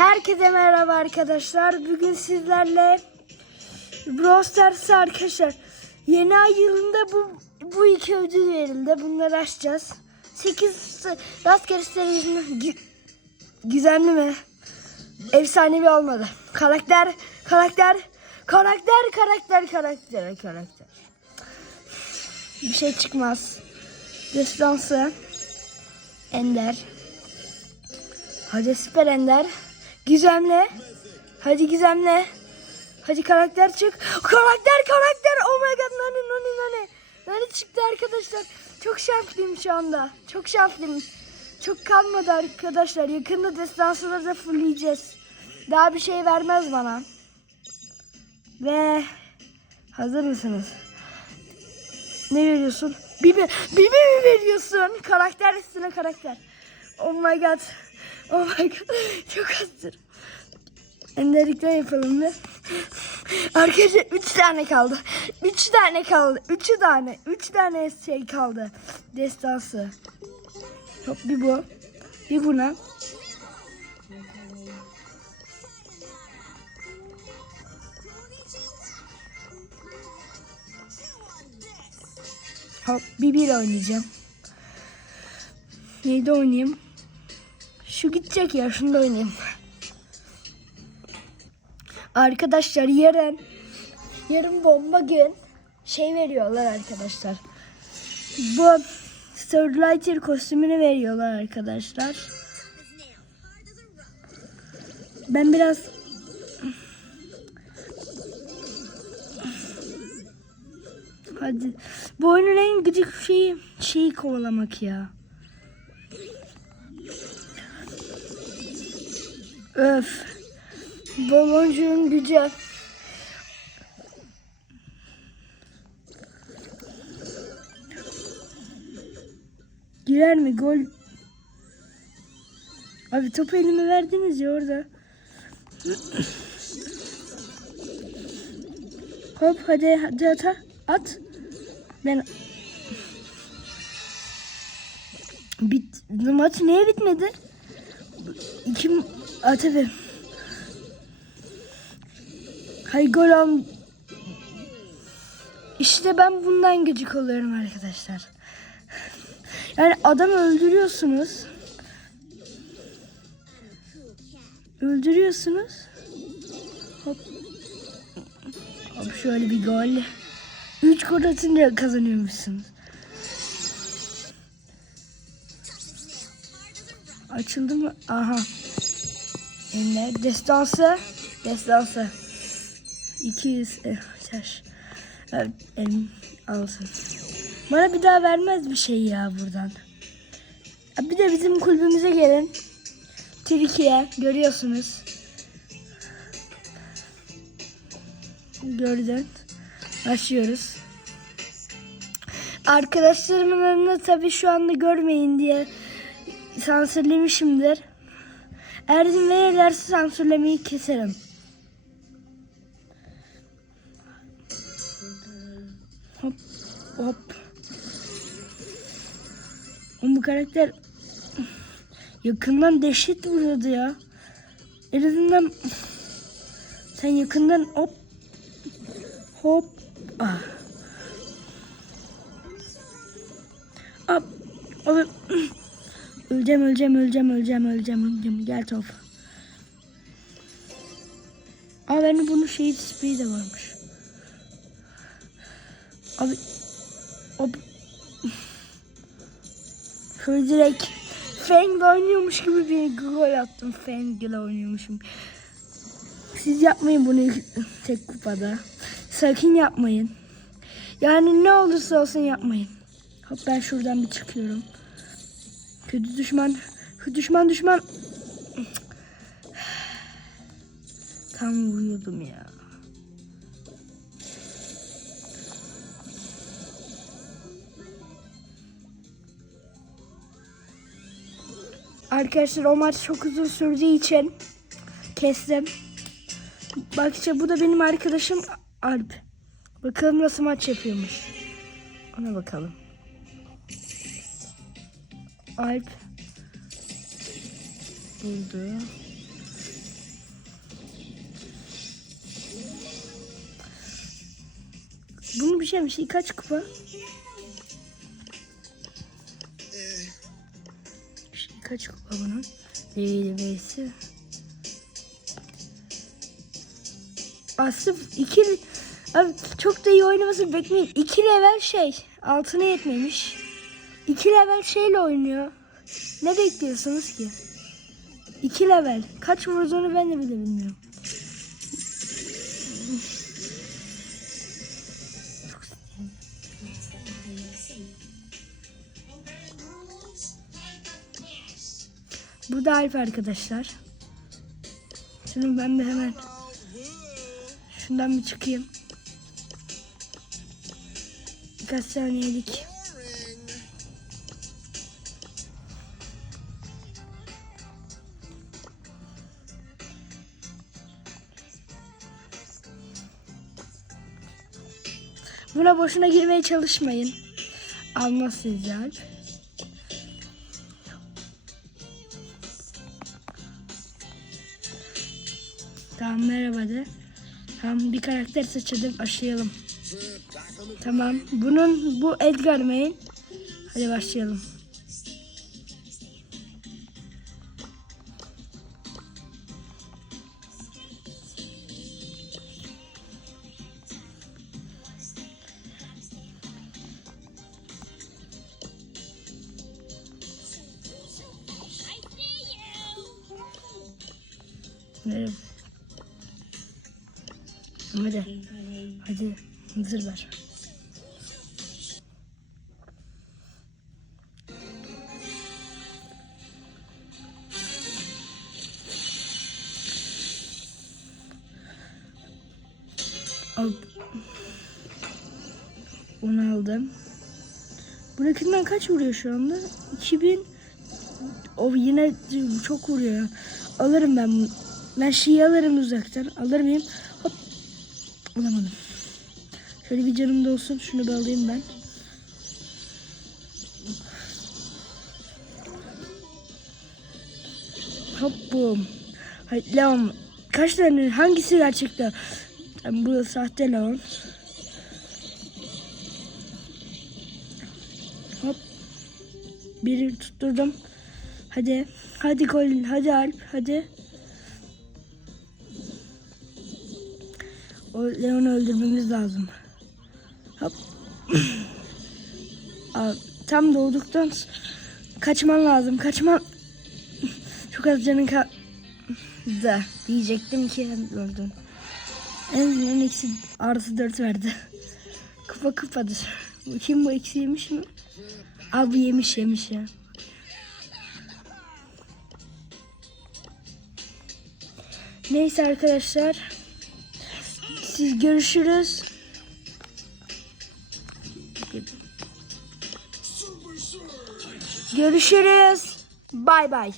Herkese merhaba arkadaşlar. Bugün sizlerle Brawl arkadaşlar. Yeni ay yılında bu bu iki ödül verildi. Bunları açacağız. 8 rastgele serisinin gizemli mi? Efsanevi olmadı. Karakter, karakter, karakter, karakter, karakter, karakter. Bir şey çıkmaz. Destansı. Ender. Hadi süper ender. Gizemle. Hadi gizemle. Hadi karakter çık. Karakter karakter. Oh my god nani nani nani. Nani çıktı arkadaşlar. Çok şanslıyım şu anda. Çok şanslıyım. Çok kalmadı arkadaşlar. Yakında destansıları da fullleyeceğiz. Daha bir şey vermez bana. Ve hazır mısınız? Ne veriyorsun? Bibi, Bibi mi veriyorsun? Karakter üstüne karakter. Oh my god. Oh my god. Çok hazır. Enderlikten yapalım mı? Arkadaşlar 3 tane kaldı. 3 tane kaldı. 3 tane. 3 tane şey kaldı. Destansı. Hop bir bu. Bir buna. Hop bir bir oynayacağım. Neyde oynayayım? Şu gidecek ya şunu da oynayayım. Arkadaşlar yarın yarın bomba gün şey veriyorlar arkadaşlar. Bu Starlighter kostümünü veriyorlar arkadaşlar. Ben biraz Hadi. Bu oyunun en gıcık şeyi şeyi kovalamak ya. Öf. Baloncuğun gücü. Girer mi gol? Abi topu elime verdiniz ya orada. Hop hadi hadi at. At. Ben Bit maç niye bitmedi? İki at evet. Hay gol al. İşte ben bundan gıcık oluyorum arkadaşlar. Yani adam öldürüyorsunuz. Öldürüyorsunuz. Hop. Hop şöyle bir gol. 3 gol atınca kazanıyormuşsunuz. Açıldı mı? Aha. Eller destansı. Destansı. 200 eh, taş. Evet, alsın. Bana bir daha vermez bir şey ya buradan. Bir de bizim kulübümüze gelin. Türkiye görüyorsunuz. Gördün. Başlıyoruz. Arkadaşlarımın önünde tabii şu anda görmeyin diye sansürlemişimdir. Eğer izin verirlerse sansürlemeyi keserim. Hop hop. Oğlum bu karakter yakından dehşet vuruyordu ya. En azından sen yakından hop hop ah. Hop. Öleceğim, öleceğim, öleceğim, öleceğim, öleceğim, öleceğim. Gel top. Aa benim bunun şeyi spreyi de varmış. Abi. Hop. Şöyle direkt Fang'le oynuyormuş gibi bir gol attım. Fang'le oynuyormuşum. Siz yapmayın bunu tek kupada. Sakın yapmayın. Yani ne olursa olsun yapmayın. Hop ben şuradan bir çıkıyorum. Kötü düşman. Düşman düşman. Tam vuruyordum ya. Arkadaşlar o maç çok uzun sürdüğü için kestim. Bak işte bu da benim arkadaşım Alp. Bakalım nasıl maç yapıyormuş. Ona bakalım. Alp buldu. Bunu bir şey bir şey kaç kupa? Şey kaç kupa bunun? Değil birisi. Aslı iki abi çok da iyi oynamasını bekleyin. İki level şey altına yetmemiş. İki level şeyle oynuyor. Ne bekliyorsunuz ki? İki level. Kaç vurduğunu ben de bile bilmiyorum. Bu da Alp arkadaşlar. Şimdi ben bir hemen şundan bir çıkayım. Birkaç saniyelik. Buna boşuna girmeye çalışmayın. Almaz Alp. Tamam merhaba de. Tamam bir karakter seçelim başlayalım. Tamam bunun bu Edgar main. Hadi başlayalım. Merhaba. Hadi. Hadi. Hazır ver. Al. Onu aldım. Bununkünden kaç vuruyor şu anda? 2000 o yine çok vuruyor. Alırım ben. Ben şeyi alırım uzaktan. Alır mıyım? Hop. Alamadım. Şöyle bir canım da olsun. Şunu bir alayım ben. Hop bum. Hayır Leon. Kaç tane? Hangisi gerçekten? Yani bu sahte Leon. Hop. Biri tutturdum. Hadi. Hadi Colin. Hadi Alp. Hadi. O Leon'u öldürmemiz lazım. Hop. Tam doğduktan kaçman lazım. Kaçman. Çok az canın kal... Da diyecektim ki öldün. En azından eksi artı dört verdi. Kupa kupadır. Kim bu eksi yemiş mi? Abi yemiş yemiş ya. Neyse arkadaşlar. Siz görüşürüz. Görüşürüz. Bay bay.